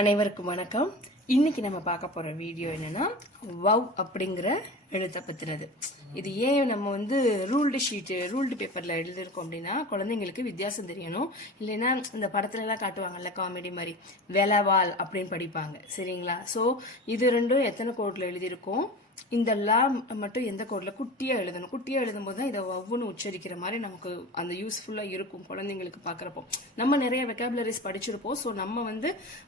அனைவருக்கும் வணக்கம். இன்னைக்கு நம்ம பார்க்க போற வீடியோ என்னன்னா வவ் அப்படிங்கிற எழுத்தை பத்தினது. இது ஏன் நம்ம ரூல்டு பேப்பர்ல எழுதிருக்கோம் அப்படின்னா குழந்தைங்களுக்கு வித்தியாசம் தெரியணும். இல்லைன்னா இந்த படத்துல எல்லாம் காட்டுவாங்கல்ல காமெடி மாதிரி வெலவால் அப்படின்னு படிப்பாங்க. சரிங்களா? ஸோ இது ரெண்டும் எத்தனை கோட்ல எழுதியிருக்கோம், இந்த லா மட்டும் எந்த கோட்ல குட்டியா எழுதணும். குட்டியா எழுதும் போது தான் இதை ஒவ்வொன்று உச்சரிக்கிற மாதிரி நமக்கு அந்த யூஸ்ஃபுல்லா இருக்கும் குழந்தைங்களுக்கு பாக்குறப்போ. நம்ம நிறைய வெக்காபுலரிஸ் படிச்சிருப்போம். ஸோ நம்ம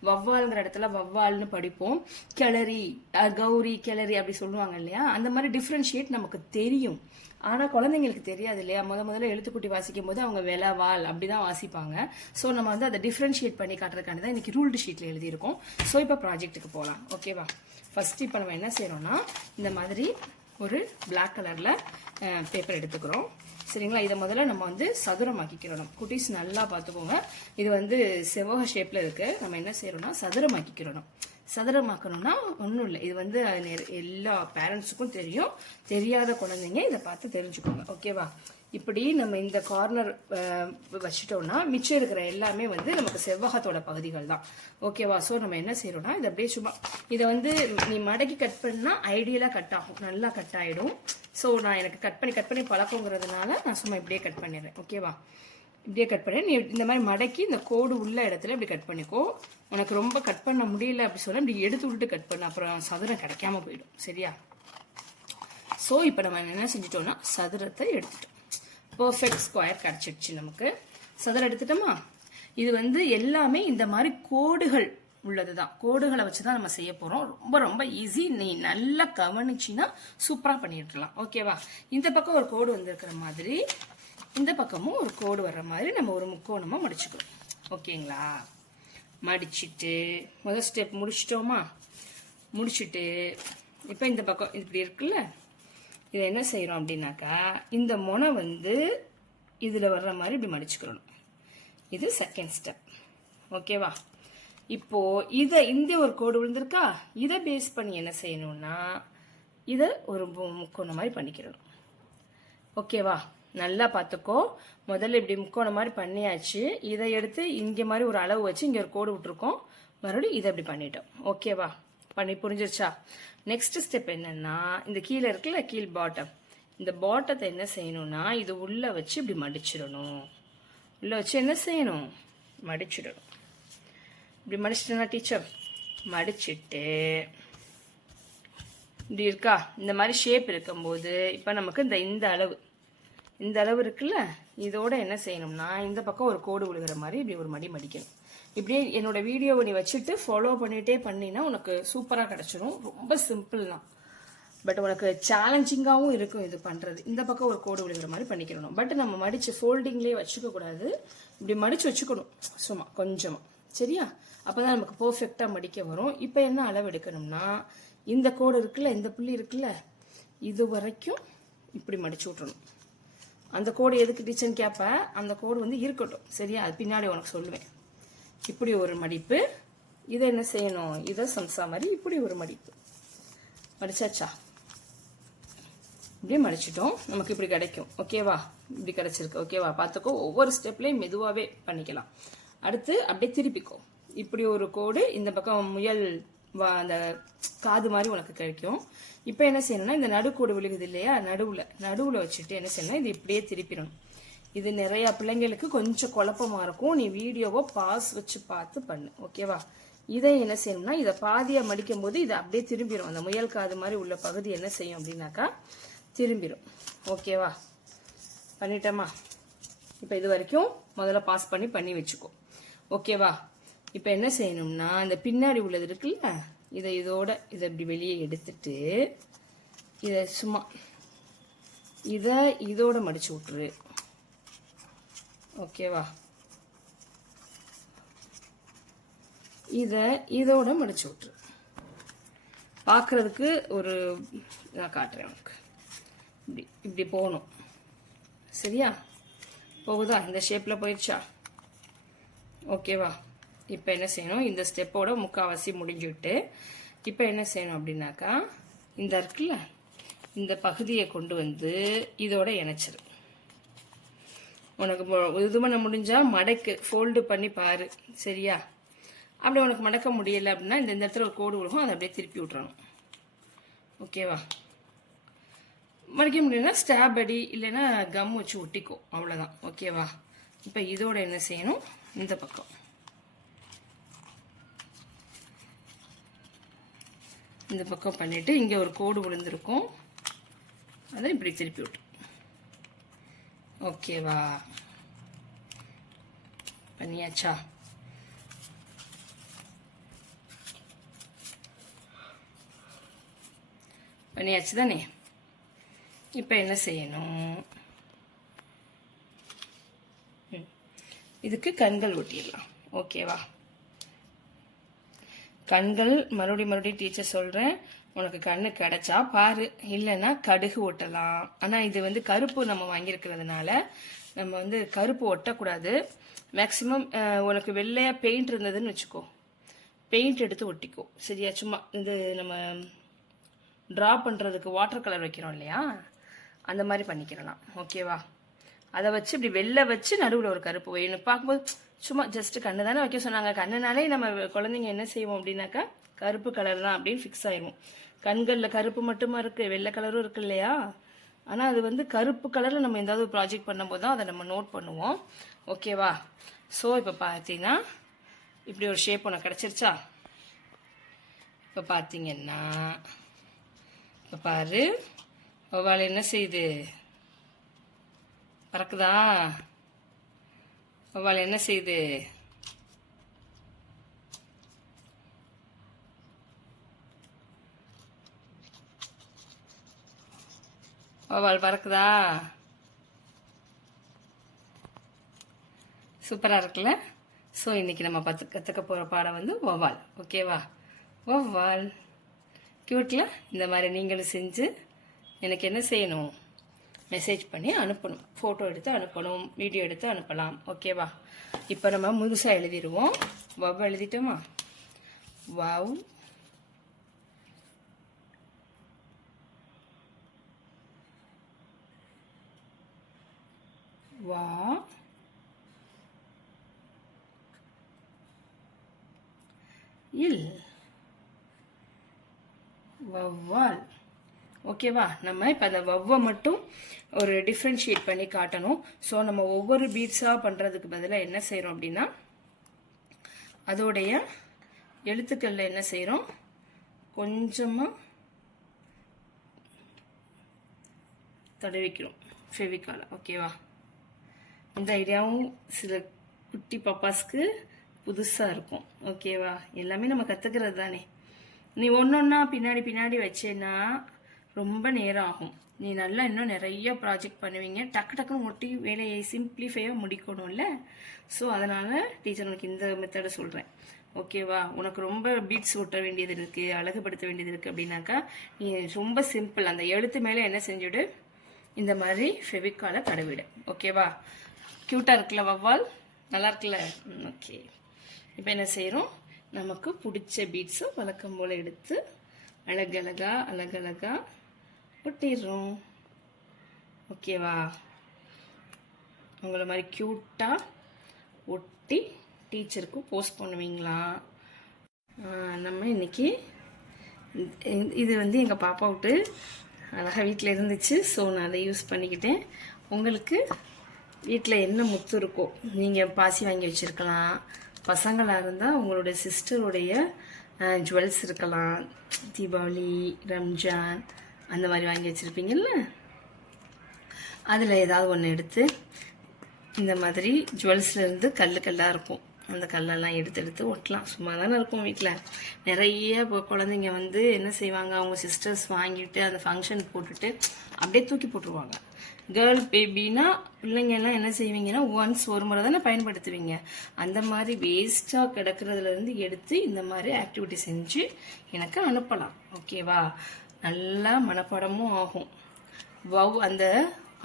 வவ்வால்ங்கிற இடத்துல வவ்வால்னு படிப்போம். கிளறி, கௌரி, கிளறி அப்படி சொல்லுவாங்க இல்லையா? அந்த மாதிரி டிஃபரன்ஷியேட் நமக்கு தெரியும். ஆனா குழந்தைங்களுக்கு தெரியாது இல்லையா? முதல்ல எழுத்துக்குட்டி வாசிக்கும் போது அவங்க வெலவால் அப்படிதான் வாசிப்பாங்க. ஸோ நம்ம அதை டிஃபரன்ஷியேட் பண்ணி காட்டுறதுக்காண்டி தான் இன்னைக்கு ரூல்டு ஷீட்ல எழுதியிருக்கோம். ஸோ இப்போ ப்ராஜெக்ட்டுக்கு போகலாம். ஓகேவா? ஃபர்ஸ்ட் இப்போ நம்ம என்ன செய்யறோம்னா இந்த மாதிரி ஒரு பிளாக் கலர்ல பேப்பர் எடுத்துக்கிறோம். சரிங்களா? இதை முதல்ல நம்ம சதுரமாக்கிக்கிறோம். குட்டீஸ் நல்லா பார்த்துக்கோங்க. இது செவ்வக ஷேப்ல இருக்கு. நம்ம என்ன செய்யறோம்னா சதுரமாக்கிக்கிறோம். சதுரமாக்கணும்னா ஒன்றும் இல்லை. இது எல்லா பேரண்ட்ஸுக்கும் தெரியும். தெரியாத குழந்தைங்க இதை பார்த்து தெரிஞ்சுக்கோங்க. ஓகேவா? இப்படி நம்ம இந்த கார்னர் வச்சுட்டோம்னா மிச்சம் இருக்கிற எல்லாமே நமக்கு செவ்வகத்தோட பகுதிகள் தான். ஓகேவா? ஸோ நம்ம என்ன செய்யறோம்னா இதை அப்படியே சும்மா இதை நீ மடக்கி கட் பண்ணா ஐடியலா கட் ஆகும், நல்லா கட் ஆயிடும். ஸோ நான் எனக்கு கட் பண்ணி பழக்கங்கிறதுனால நான் சும்மா இப்படியே கட் பண்ணிடுறேன். ஓகேவா? இப்படியே கட் பண்ணி நீ இந்த மாதிரி மடக்கி இந்த கோடு உள்ள இடத்துல இப்படி கட் பண்ணிக்கோ. உனக்கு ரொம்ப கட் பண்ண முடியல அப்படி சொல்ல இப்படி எடுத்து விட்டு கட் பண்ண, அப்புறம் சதுரம் கிடைக்காம போயிடும். சரியா? ஸோ இப்போ நம்ம என்ன செஞ்சிட்டோம்னா சதுரத்தை எடுத்துட்டோம். பெர்ஃபெக்ட் ஸ்கொயர் கிடைச்சிடுச்சு நமக்கு. சதுரம் எடுத்துட்டோமா? இது எல்லாமே இந்த மாதிரி கோடுகள் உள்ளதுதான். கோடுகளை வச்சுதான் நம்ம செய்ய போறோம். ரொம்ப ரொம்ப ஈஸி. நீ நல்லா கவனிச்சின்னா சூப்பரா பண்ணிடலாம். ஓகேவா? இந்த பக்கம் ஒரு கோடு வந்திருக்கிற மாதிரி இந்த பக்கமும் ஒரு கோடு வர்ற மாதிரி நம்ம ஒரு முக்கோணமா மடிச்சுக்கிறோம். ஓகேங்களா? மடிச்சிட்டு முதல் ஸ்டெப் முடிச்சிட்டோமா? முடிச்சுட்டு இப்போ இந்த பக்கம் இப்படி இருக்குல்ல, இதை என்ன செய்யறோம் அப்படின்னாக்கா இந்த முனை இதுல வர்ற மாதிரி இப்படி மடிச்சுக்கிறோம். இது செகண்ட் ஸ்டெப். ஓகேவா? இப்போ இந்த ஒரு கோடு விழுந்திருக்கா, இதை பேஸ் பண்ணி என்ன செய்யணும்னா இதை ஒரு முக்கோணம் மாதிரி பண்ணிக்கிறோம். ஓகேவா? நல்லா பார்த்துக்கோ. முதல்ல இப்படி முக்கோணம் மாதிரி பண்ணியாச்சு. இதை எடுத்து இங்க மாதிரி ஒரு அளவு வச்சு இங்க ஒரு கோடு விட்டுருக்கோம். மறுபடியும் இதை அப்படி பண்ணிட்டோம். ஓகேவா? பண்ணி புரிஞ்சிருச்சா? நெக்ஸ்ட் ஸ்டெப் என்னன்னா இந்த கீழே இருக்குல்ல, கீழ் பாட்டம், இந்த பாட்டத்தை என்ன செய்யணும்னா இது உள்ள வச்சு இப்படி மடிச்சிடணும். உள்ள வச்சு என்ன செய்யணும்? மடிச்சிடணும். இப்படி மடிச்சிட்டா டீச்சர் மடிச்சிட்டு இப்படி இருக்கா? இந்த மாதிரி ஷேப் இருக்கும்போது இப்ப நமக்கு இந்த அளவு இருக்குல்ல, இதோட என்ன செய்யணும்னா இந்த பக்கம் ஒரு கோடு விழுகிற மாதிரி இப்படி ஒரு மடிக்கணும். இப்படியே என்னோட வீடியோவை நீ வச்சுட்டு ஃபாலோ பண்ணிட்டே பண்ணினா உனக்கு சூப்பரா கிடைச்சிடும். ரொம்ப சிம்பிள் தான், பட் உனக்கு சேலஞ்சிங்காகவும் இருக்கும் இது பண்றது. இந்த பக்கம் ஒரு கோடு விழுகிற மாதிரி பண்ணிக்கணும். பட் நம்ம மடிச்சு ஃபோல்டிங்லேயே வச்சுக்க கூடாது. இப்படி மடிச்சு வச்சுக்கணும் சும்மா கொஞ்சமா. சரியா? அப்பதான் நமக்கு பெர்ஃபெக்டா மடிக்க வரும். இப்ப என்ன அளவு எடுக்கணும்னா இந்த கோடு இருக்குல்ல, இந்த புள்ளி இருக்குல்ல, இது வரைக்கும் இப்படி மடிச்சு விட்டுறணும். அந்த கோடு எதுக்கு டீச்சர்னு கேப்ப, அந்த கோடு இருக்கட்டும். சரியா? அது பின்னாடி உனக்கு சொல்லுவேன். இப்படி ஒரு மடிப்பு. இதை என்ன செய்யணும்? இதை சம்சா மாதிரி இப்படி ஒரு மடிப்பு மடிச்சாச்சா? இப்படியே மடிச்சிட்டோம். நமக்கு இப்படி கிடைக்கும். ஓகேவா? இப்படி கிடைச்சிருக்கு. ஓகேவா? பார்த்துக்கோ. ஒவ்வொரு ஸ்டெப்லயும் மெதுவாவே பண்ணிக்கலாம். அடுத்து அப்படியே திருப்பிக்கோ. இப்படி ஒரு கோடு இந்த பக்கம் முயல் அந்த காது மாதிரி உனக்கு கிடைக்கும். இப்ப என்ன செய்யணும்னா இந்த நடுக்கோடு விழுகுது இல்லையா, நடுவுல வச்சுட்டு என்ன செய்யணும், இது இப்படியே திருப்பிடணும். இது நிறைய பிள்ளைங்களுக்கு கொஞ்சம் குழப்பமா இருக்கும். நீ வீடியோவை பாஸ் வச்சு பார்த்து பண்ணு. ஓகேவா? இதை என்ன செய்யணும்னா இதை பாதியா மடிக்கும் போது இதை அப்படியே திரும்பிடும். அந்த முயல் காது மாதிரி உள்ள பகுதி என்ன செய்யும் அப்படின்னாக்கா திரும்பிடும். ஓகேவா? பண்ணிட்டோமா? இப்ப இது வரைக்கும் முதல்ல பாஸ் பண்ணி வச்சுக்கோ. ஓகேவா? இப்ப என்ன செய்யணும்னா இந்த பின்னாடி உள்ளது இருக்குல்ல, இதை இப்படி வெளியே எடுத்துட்டு இதை சும்மா இதோட மடிச்சு விட்டுரு. ஓகேவா? இதோட மடிச்சு விட்டுரு. பாக்குறதுக்கு ஒரு நான் காட்டுறேன் உனக்கு. இப்படி போகணும். சரியா? போகுதா? இந்த ஷேப்ல போயிடுச்சா? ஓகேவா? இப்ப என்ன செய்யணும், இந்த ஸ்டெப்போட முக்காவாசி முடிஞ்சுட்டு இப்ப என்ன செய்யணும் அப்படின்னாக்கா இந்த இருக்குல்ல, இந்த பகுதியை கொண்டு இதோட இணைச்சிரு. உனக்கு இது பண்ண முடிஞ்சா மடக்கு ஃபோல்டு பண்ணி பாரு. சரியா? அப்படி உனக்கு மடக்க முடியலை அப்படின்னா இந்த இடத்துல ஒரு கோடு விழுகும், அதை அப்படியே திருப்பி விட்றணும். ஓகேவா? மடிக்க முடியலன்னா ஸ்டாப் அடி இல்லைன்னா கம் வச்சு ஒட்டிக்கும், அவ்வளோதான். ஓகேவா? இப்போ இதோட என்ன செய்யணும், இந்த பக்கம் இந்த பக்கம் பண்ணிட்டு இங்கே ஒரு கோடு விழுந்திருக்கும், அதை இப்படி திருப்பி விட்டு. ஓகேவா? பண்ணியாச்சா? பண்ணியாச்சு தானே? இப்போ என்ன செய்யணும், இதுக்கு கண்கள் ஒட்டிடலாம். ஓகேவா? கண்கள் மறுபடியும் டீச்சர் சொல்கிறேன், உனக்கு கண்ணு கிடைச்சா பாரு, இல்லைன்னா கடுகு ஒட்டலாம். ஆனால் இது வந்து கருப்பு நம்ம வாங்கியிருக்கிறதுனால நம்ம வந்து கருப்பு ஒட்டக்கூடாது. மேக்சிமம் உனக்கு வெள்ளையாக பெயிண்ட் இருந்ததுன்னு வச்சுக்கோ, பெயிண்ட் எடுத்து ஒட்டிக்கோ. சரியா? சும்மா இது நம்ம ட்ரா பண்ணுறதுக்கு வாட்டர் கலர் வைக்கிறோம் இல்லையா, அந்த மாதிரி பண்ணிக்கிறலாம். ஓகேவா? அதை வச்சு இப்படி வெள்ளை வச்சு நடுவில் ஒரு கருப்பு வேணும். பார்க்கும்போது சும்மா ஜஸ்ட் கண்ணு தானே வைக்க சொன்னாங்க, கண்ணுனாலே நம்ம குழந்தைங்க என்ன செய்வோம் அப்படின்னாக்கா கருப்பு கலர் தான் அப்படின்னு ஃபிக்ஸ் ஆயிடும். கண்களில் கருப்பு மட்டுமா இருக்கு, வெள்ளை கலரும் இருக்கு இல்லையா? ஆனால் அது வந்து கருப்பு கலரில் நம்ம ஏதாவது ஒரு ப்ராஜெக்ட் பண்ணும்போது தான் அதை நம்ம நோட் பண்ணுவோம். ஓகேவா? ஸோ இப்போ பார்த்தீங்கன்னா இப்படி ஒரு ஷேப் உனக்கு கிடச்சிருச்சா? இப்போ பார்த்தீங்கன்னா இப்போ பாரு, வவ்வால் என்ன செய்யுது, பறக்குதா? வவ்வால் என்ன செய்யுது, வவ்வால் பறக்குதா? சூப்பராக இருக்குல்ல? ஸோ இன்னைக்கு நம்ம கற்றுக்க போகிற பாடம் வந்து வவ்வால். ஓகேவா? வவ்வால் கியூட்ல. இந்த மாதிரி நீங்களும் செஞ்சு எனக்கு என்ன செய்யணும், மெசேஜ் பண்ணி அனுப்பணும், ஃபோட்டோ எடுத்து அனுப்பணும், வீடியோ எடுத்து அனுப்பலாம். ஓகேவா? இப்போ நம்ம முழுசாக எழுதிடுவோம். வவ் எழுதிட்டோமா? வவ் வா இல் வவ்வால். ஓகேவா? நம்ம இப்போ அந்த வவ்வை மட்டும் ஒரு டிஃப்ரென்ஷியேட் பண்ணி காட்டணும். ஸோ நம்ம ஒவ்வொரு பீட்ஸாக பண்ணுறதுக்கு பதிலாக என்ன செய்கிறோம் அப்படின்னா, அதோடைய எழுத்துக்களில் என்ன செய்கிறோம், கொஞ்சமாக தடவிக்கிறோம் ஃபெவிகால. ஓகேவா? இந்த ஐடியாவும் சில குட்டி பாப்பாஸ்க்கு புதுசாக இருக்கும். ஓகேவா? எல்லாமே நம்ம கற்றுக்கிறது தானே. நீ ஒன்றொன்னா பின்னாடி வச்சேன்னா ரொம்ப நேரம் ஆகும். நீ நல்லா இன்னும் நிறைய ப்ராஜெக்ட் பண்ணுவீங்க, டக்குன்னு ஒட்டி வேலையை சிம்பிளிஃபையாக முடிக்கணும்ல. ஸோ அதனால் டீச்சர் உனக்கு இந்த மெத்தடை சொல்கிறேன். ஓகேவா? உனக்கு ரொம்ப பீட்ஸ் ஒட்ட வேண்டியது இருக்குது, அழகுபடுத்த வேண்டியது இருக்குது அப்படின்னாக்கா நீ ரொம்ப சிம்பிள், அந்த எழுத்து மேலே என்ன செஞ்சுடு, இந்த மாதிரி ஃபெவிகாலை தடவிடு. ஓகேவா? க்யூட்டாக இருக்குல்ல வவ்வால்? நல்லா இருக்குல்ல? ஓகே. இப்போ என்ன செய்கிறோம், நமக்கு பிடிச்ச பீட்ஸை வழக்கம் போல் எடுத்து அழகழகா ஒட்டிடுறோம். ஓகேவா? உங்களை மாதிரி க்யூட்டாக ஒட்டி டீச்சருக்கு போஸ்ட் பண்ணுவீங்களா? நம்ம இன்னைக்கு இது வந்து எங்கள் பாப்பா விட்டு அழகாக வீட்டில் இருந்துச்சு. ஸோ நான் அதை யூஸ் பண்ணிக்கிட்டேன். உங்களுக்கு வீட்டில் என்ன முத்து இருக்கோ நீங்கள் பாசி வாங்கி வச்சுருக்கலாம். பசங்களாக இருந்தால் உங்களுடைய சிஸ்டருடைய ஜுவல்ஸ் இருக்கலாம், தீபாவளி, ரம்ஜான் அந்த மாதிரி வாங்கி வச்சுருப்பீங்கல்ல, அதில் ஏதாவது ஒன்று எடுத்து இந்த மாதிரி ஜுவல்ஸ்லேருந்து கல்லாக இருக்கும், அந்த கல்லெல்லாம் எடுத்து ஒட்டலாம். சும்மா தானே இருக்கும் வீட்டில். நிறைய இப்போ குழந்தைங்க வந்து என்ன செய்வாங்க, அவங்க சிஸ்டர்ஸ் வாங்கிட்டு அந்த ஃபங்க்ஷன் போட்டுட்டு அப்படியே தூக்கி போட்டுருவாங்க. கேர்ள் பேபினா பிள்ளைங்க எல்லாம் என்ன செய்வீங்கன்னா ஒன்ஸ் ஒரு முறை தானே பயன்படுத்துவீங்க. அந்த மாதிரி வேஸ்ட்டாக கிடக்கிறதுலேருந்து எடுத்து இந்த மாதிரி ஆக்டிவிட்டி செஞ்சு எனக்கு அனுப்பலாம். ஓகேவா? நல்லா மனப்பாடமும் ஆகும். அந்த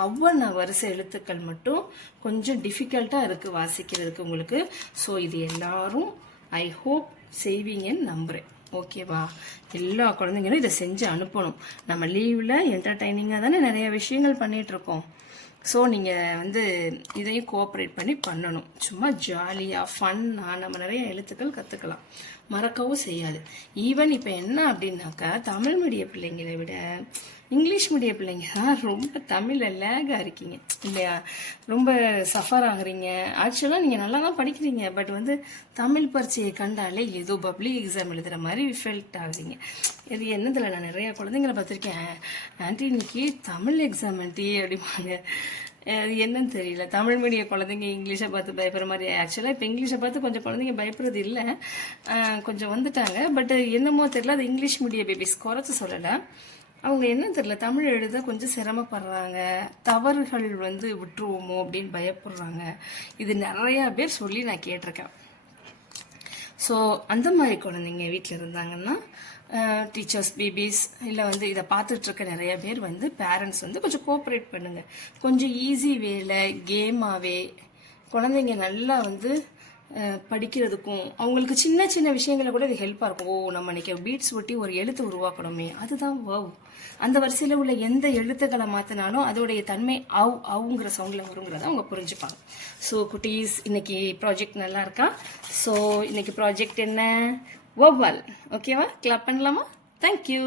அவ்வளோ வரிசை எழுத்துக்கள் மட்டும் கொஞ்சம் டிஃபிகல்ட்டாக இருக்குது வாசிக்கிறதுக்கு உங்களுக்கு. ஸோ இது எல்லாரும் ஐ ஹோப் செய்வீங்கன்னு நம்புகிறேன். ஓகேவா? எல்லா குழந்தைங்களும் இதை செஞ்சு அனுப்பணும். நம்ம லீவில் என்டர்டைனிங்காக தானே நிறைய விஷயங்கள் பண்ணிகிட்ருக்கோம். ஸோ நீங்கள் வந்து இதையும் கோஆப்ரேட் பண்ணி பண்ணணும். சும்மா ஜாலியாக ஃபன்னாக நம்ம நிறைய எழுத்துக்கள் கற்றுக்கலாம், மறக்கவும் செய்யாது. ஈவன் இப்போ என்ன அப்படின்னாக்கா, தமிழ் மீடிய பிள்ளைங்களை விட இங்கிலீஷ் மீடிய பிள்ளைங்க தான் ரொம்ப தமிழில் லேகாக இருக்கீங்க இல்லையா, ரொம்ப சஃபர் ஆகுறீங்க. ஆக்சுவலாக நீங்கள் நல்லா தான் படிக்கிறீங்க, பட் வந்து தமிழ் பரீட்சையை கண்டாலே ஏதோ பப்ளிக் எக்ஸாம் எழுதுகிற மாதிரி ஃபெல்ட் ஆகுறீங்க. இது என்னதில்ல, நான் நிறையா குழந்தைங்களை பார்த்துருக்கேன், ஆன்ட்டி இன்னைக்கு தமிழ் எக்ஸாம் ஆன்ட்டி அப்படிம்பாங்க. அது என்னன்னு தெரியல, தமிழ் மீடிய குழந்தைங்க இங்கிலீஷை பார்த்து பயப்படுற மாதிரி. ஆக்சுவலாக இப்போ இங்கிலீஷை பார்த்து கொஞ்சம் குழந்தைங்க பயப்படுறது இல்லை, கொஞ்சம் வந்துட்டாங்க. பட் என்னமோ தெரியல, அது இங்கிலீஷ் மீடிய பேபிஸ் குறைச்சி சொல்லலை. அவங்க என்ன தெரியல, தமிழ் எழுத கொஞ்சம் சிரமப்படுறாங்க, தவறுகள் வந்து விட்டுருவோமோ அப்படின்னு பயப்படுறாங்க. இது நிறையா பேர் சொல்லி நான் கேட்டிருக்கேன். ஸோ அந்த மாதிரி குழந்தைங்க வீட்டில் இருந்தாங்கன்னா, டீச்சர்ஸ் பேபிஸ் இல்லை வந்து இதை பார்த்துட்டு இருக்க நிறைய பேர் வந்து பேரண்ட்ஸ் வந்து கொஞ்சம் கோஆப்ரேட் பண்ணுங்க. கொஞ்சம் ஈஸி வேலை கேமாவே குழந்தைங்க நல்லா வந்து படிக்கிறதுக்கும், அவங்களுக்கு சின்ன சின்ன விஷயங்களை கூட இது ஹெல்ப்பாக இருக்கும். ஓ, நம்ம இன்னைக்கு பீட்ஸ் ஒட்டி ஒரு எழுத்து உருவாக்கணுமே, அதுதான் வவ். அந்த வரிசையில் உள்ள எந்த எழுத்துக்களை மாற்றினாலும் அதோடைய தன்மை அவுங்கிற சவுண்டில் வருங்கிறத அவங்க புரிஞ்சுப்பாங்க. ஸோ குட்டீஸ், இன்னைக்கு ப்ராஜெக்ட் நல்லா இருக்கா? ஸோ இன்னைக்கு ப்ராஜெக்ட் என்ன? வவ்வால். ஓகேவா? கிளாப் பண்ணலாமா? தேங்க்யூ.